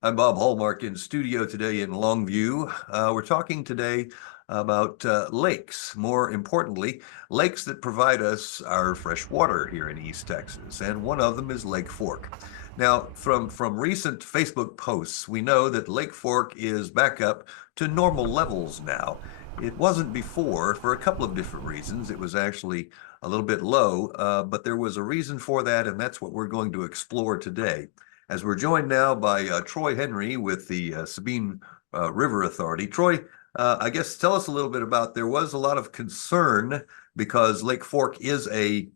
I'm Bob Hallmark in studio today in Longview. We're talking today about lakes, more importantly, lakes that provide us our fresh water here in East Texas, and one of them is Lake Fork. Now, from recent Facebook posts, we know that Lake Fork is back up to normal levels now. It wasn't before for a couple of different reasons. It was actually a little bit low, but there was a reason for that, and that's what we're going to explore today as we're joined now by Troy Henry with the Sabine River Authority. Troy, I guess tell us a little bit about, there was a lot of concern because Lake Fork is a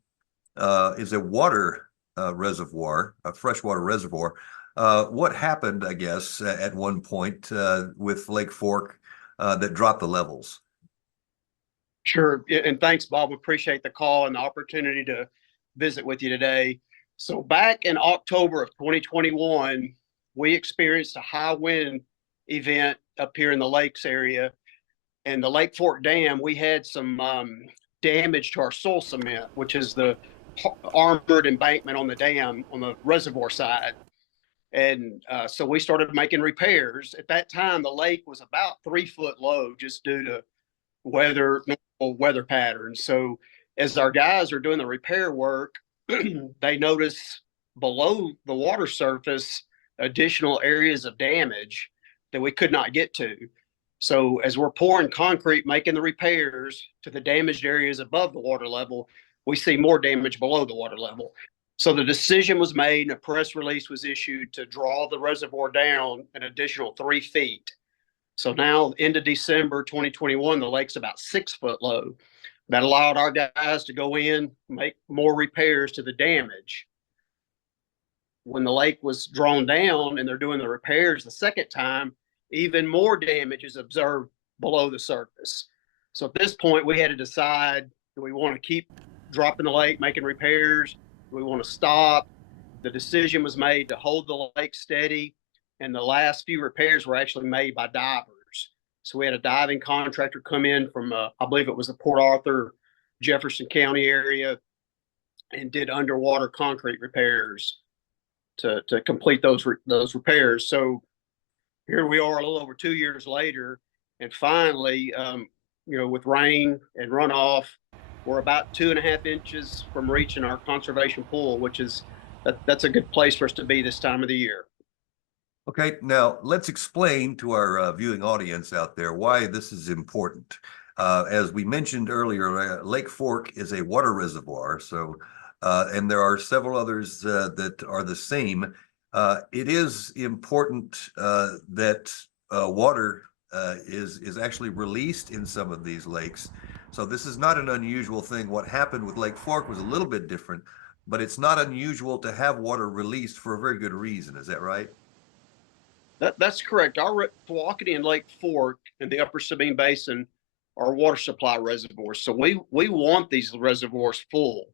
water reservoir, a freshwater reservoir. What happened, I guess, at one point with Lake Fork that dropped the levels? Sure. And thanks, Bob. We appreciate the call and the opportunity to visit with you today. So, back in October of 2021, we experienced a high wind event up here in the lakes area. And the Lake Fork Dam, we had some damage to our soil cement, which is the armored embankment on the dam on the reservoir side. And so we started making repairs. At that time, the lake was about 3 foot low just due to normal weather patterns. So as our guys are doing the repair work, they notice below the water surface additional areas of damage that we could not get to. So as we're pouring concrete, making the repairs to the damaged areas above the water level, we see more damage below the water level. So the decision was made and a press release was issued to draw the reservoir down an additional 3 feet. So now, into December 2021, the lake's about 6 foot low. That allowed our guys to go in, make more repairs to the damage. When the lake was drawn down and they're doing the repairs the second time, even more damage is observed below the surface. So at this point, we had to decide, do we want to keep dropping the lake, making repairs? Do we want to stop? The decision was made to hold the lake steady, and the last few repairs were actually made by divers. So we had a diving contractor come in from, I believe it was the Port Arthur, Jefferson County area, and did underwater concrete repairs to complete those repairs. So here we are a little over 2 years later, and finally, with rain and runoff, we're about 2.5 inches from reaching our conservation pool, which is that's a good place for us to be this time of the year. Okay, now let's explain to our viewing audience out there why this is important. As we mentioned earlier, Lake Fork is a water reservoir, and there are several others that are the same. It is important that water is actually released in some of these lakes. So this is not an unusual thing. What happened with Lake Fork was a little bit different, but it's not unusual to have water released for a very good reason. Is that right? That's correct. Our Pewaukee and Lake Fork in the Upper Sabine Basin are water supply reservoirs. So we want these reservoirs full,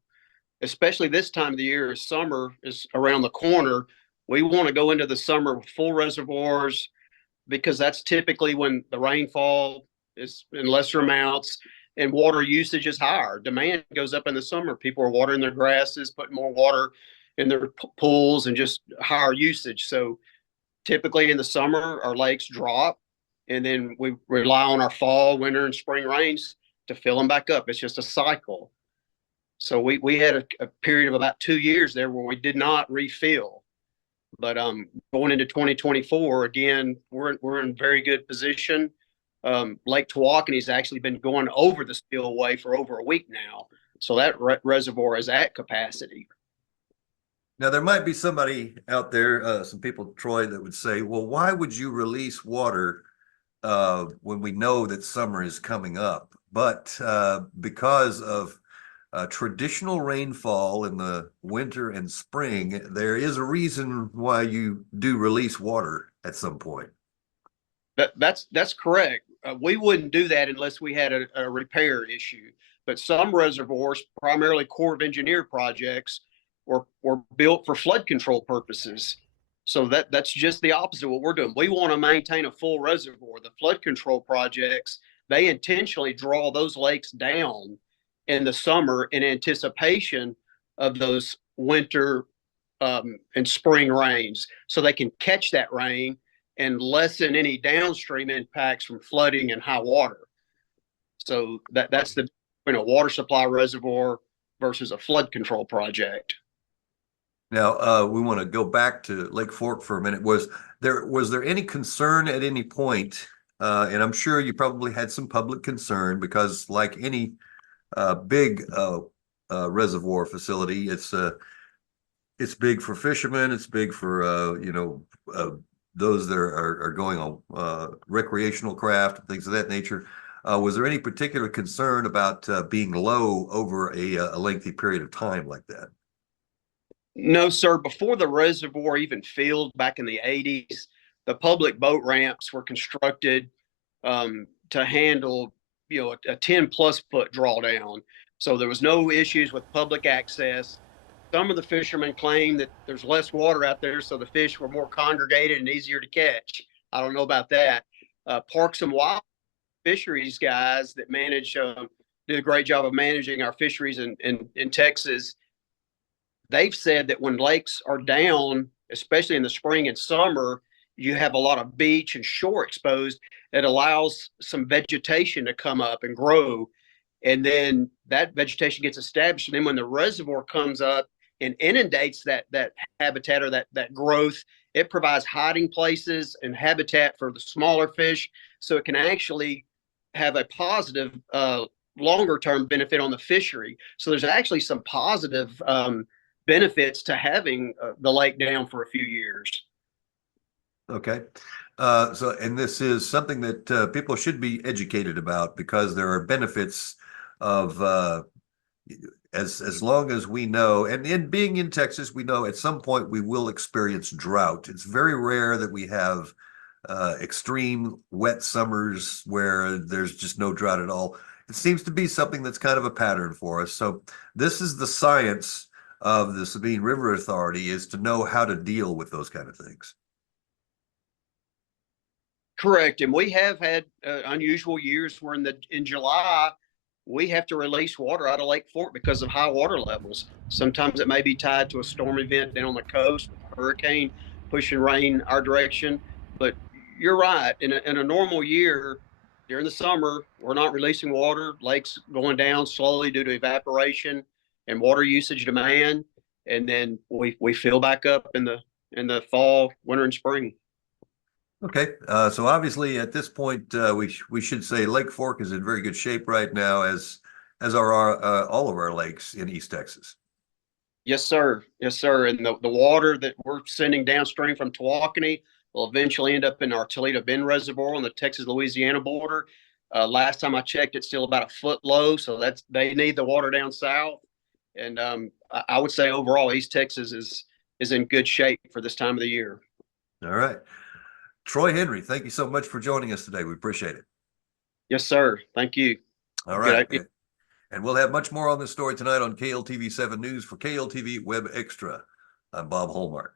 especially this time of the year as summer is around the corner. We want to go into the summer with full reservoirs because that's typically when the rainfall is in lesser amounts and water usage is higher. Demand goes up in the summer. People are watering their grasses, putting more water in their pools, and just higher usage. So typically in the summer, our lakes drop, and then we rely on our fall, winter, and spring rains to fill them back up. It's just a cycle. So we had a period of about 2 years there where we did not refill. But going into 2024, again, we're in very good position. Lake Pewaukee has actually been going over the spillway for over a week now. So that reservoir is at capacity. Now, there might be somebody out there, some people, Troy, that would say, well, why would you release water when we know that summer is coming up? But because of traditional rainfall in the winter and spring, there is a reason why you do release water at some point. That's correct. We wouldn't do that unless we had a repair issue. But some reservoirs, primarily Corps of Engineer projects, were built for flood control purposes. So that's just the opposite of what we're doing. We want to maintain a full reservoir. The flood control projects, they intentionally draw those lakes down in the summer in anticipation of those winter and spring rains, so they can catch that rain and lessen any downstream impacts from flooding and high water. So that's the water supply reservoir versus a flood control project. Now, we want to go back to Lake Fork for a minute. Was there any concern at any point? And I'm sure you probably had some public concern because, like any big reservoir facility, it's big for fishermen. It's big for those that are going on recreational craft and things of that nature. Was there any particular concern about being low over a lengthy period of time like that? No, sir. Before the reservoir even filled back in the 80s, the public boat ramps were constructed to handle, a 10 plus foot drawdown. So there was no issues with public access. Some of the fishermen claim that there's less water out there, so the fish were more congregated and easier to catch. I don't know about that. Parks and Wild Fisheries guys that manage did a great job of managing our fisheries in Texas. They've said that when lakes are down, especially in the spring and summer, you have a lot of beach and shore exposed. It allows some vegetation to come up and grow. And then that vegetation gets established. And then when the reservoir comes up and inundates that habitat or that growth, it provides hiding places and habitat for the smaller fish. So it can actually have a positive longer term benefit on the fishery. So there's actually some positive benefits to having the lake down for a few years. Okay. And this is something that people should be educated about because there are benefits of as long as we know, and in being in Texas, we know at some point we will experience drought. It's very rare that we have extreme wet summers where there's just no drought at all. It seems to be something that's kind of a pattern for us. So this is the science of the Sabine River Authority, is to know how to deal with those kind of things. Correct, and we have had unusual years where in July we have to release water out of Lake Fork because of high water levels. Sometimes it may be tied to a storm event down on the coast with a hurricane pushing rain our direction. But you're right. In a normal year, during the summer, we're not releasing water. Lakes going down slowly due to evaporation and water usage demand, and then we fill back up in the fall, winter, and spring. Okay, so obviously at this point, we should say Lake Fork is in very good shape right now, as are all of our lakes in East Texas. Yes, sir. Yes, sir. And the water that we're sending downstream from Tawakoni will eventually end up in our Toledo Bend Reservoir on the Texas-Louisiana border. Last time I checked, it's still about a foot low, so they need the water down south. And I would say overall, East Texas is in good shape for this time of the year. All right. Troy Henry, thank you so much for joining us today. We appreciate it. Yes, sir. Thank you. All right. And we'll have much more on this story tonight on KLTV 7 News. For KLTV Web Extra, I'm Bob Hallmark.